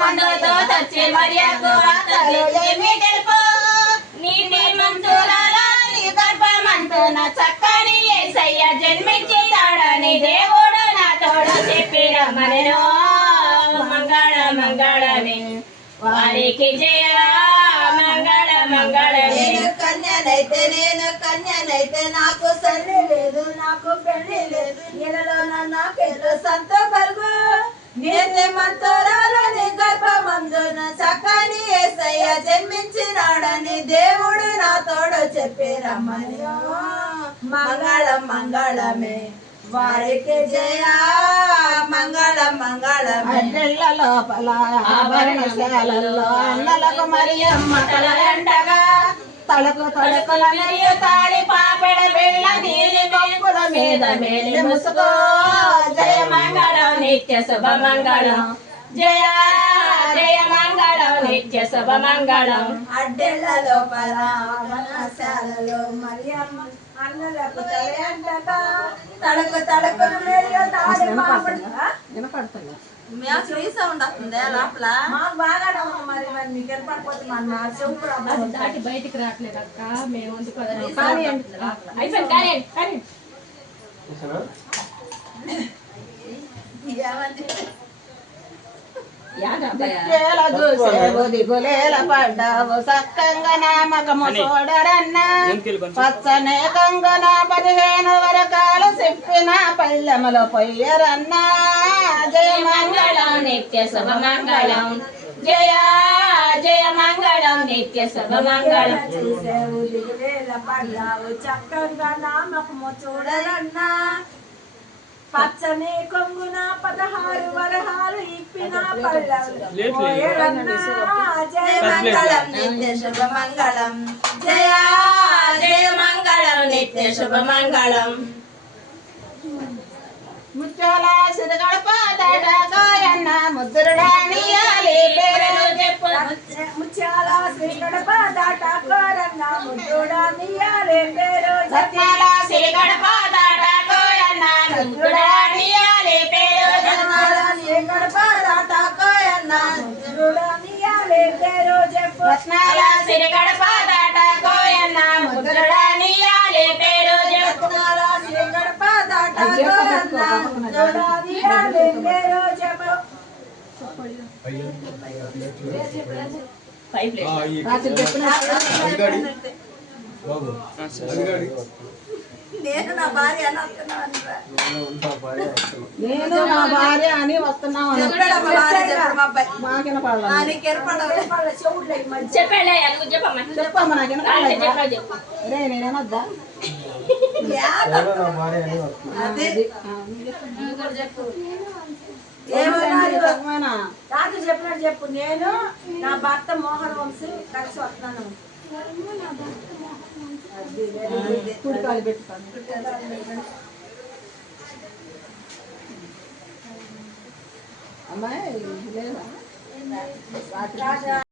మందుతో తెచ్చి మరియకు అత్తలు ఏమి తెలుపు నీటి మంచులలో నీ గర్భమంతున చక్కని యేసయ్య జన్మించాడని దేవుడు నాతోడు చెప్పి రమ్మనెను మంగళ మంగళమే వారికి జయ మంగళ మంగళమే నేను కన్యనైతే నాకు సల్లి లేదు నాకు పెళ్లి లేదు ఇళ్ళలో నాకేదో సంత బలుగు నేనే మంతోరాలని గర్భమందున చక్కని యేసయ్య జన్మించినాడని దేవుడు నాతోడు చెప్పి రమ్మని మంగళం మంగళమే వారికి జయ మంగళం మంగళమే అడ్డెళ్ళ లోపల ఆభరణశాలలో అన్నలకు మరియమ్మ తలయంటగా తలకు తొలకుల మరియు తాళి పాపెడ బెళ్ళ నీలి పంపుల మీద మేలి ముసుకో జయ మంగళం నిత్య శుభ మంగళం జయ జయ మంగళం నిత్య శుభ మంగళం అడ్డెళ్ళ లోపల ఆభరణశాలలో మరియమ్మ అన్నలకు తలయంటగా తడకు తడకుల మరియు తాళి పాపెడ వినపడుతుంది మ్యాచ్ రీసౌండ్ వస్తుంది లోపల మాకు బాగా మరి మీకు ఏర్పడిపోతుంది మన చెవు దాటి బయటికి రావట్లేదు అక్క మేము ఎందుకు దిగులేల పడ్డావు సక్కంగా నామకము చూడరన్నా పచ్చనే కంగన 15 వరకాలు చెప్పిన పల్లెములో పొయ్యరన్నా జయ మంగళం నిత్య శుభ మంగళం జయ జయ మంగళం నిత్య శుభ మంగళం చూసేవు దిగులేల పడ్డావు చక్కగా నామకము చూడరన్నా పచ్చని కొంగున 16 వరహాలు ఇప్పిన పల్లెములో జయ మంగళం నిత్య శుభ మంగళం జయ జయ మంగళం నిత్య శుభ మంగళం ముత్యాల సిరగడప దాటగాయన్న ముద్దురుడానియాలి పేరు చెప్పు ముత్యాల శ్రీగడప దాటకోరన్న ముద్దుడానియాలి పేరు సత్యాల సిరగడప దాటగాయన్న ముద్దురుడానియాలి పేరు సత్యాల శ్రీగడప దాటకోరన్న ముద్దుడానియాలి పేరు చెప్పు రత్నాల సిరగడప దాటగాయన్న ముద్దురుడానియాలి పేరు చెప్పు రత్నాల శ్రీగడప దాటకోరన్న ముద్దుడానియాలి పేరు చెప్పు నేను నా భార్య అని వస్తున్నావు చెప్పమ్మా నేనేమొద్దా రాజు చెప్పినట్టు చెప్పు నేను నా భర్త మోహన్ వంశీ కలిసి వస్తున్నాను అమ్మాయి లేదా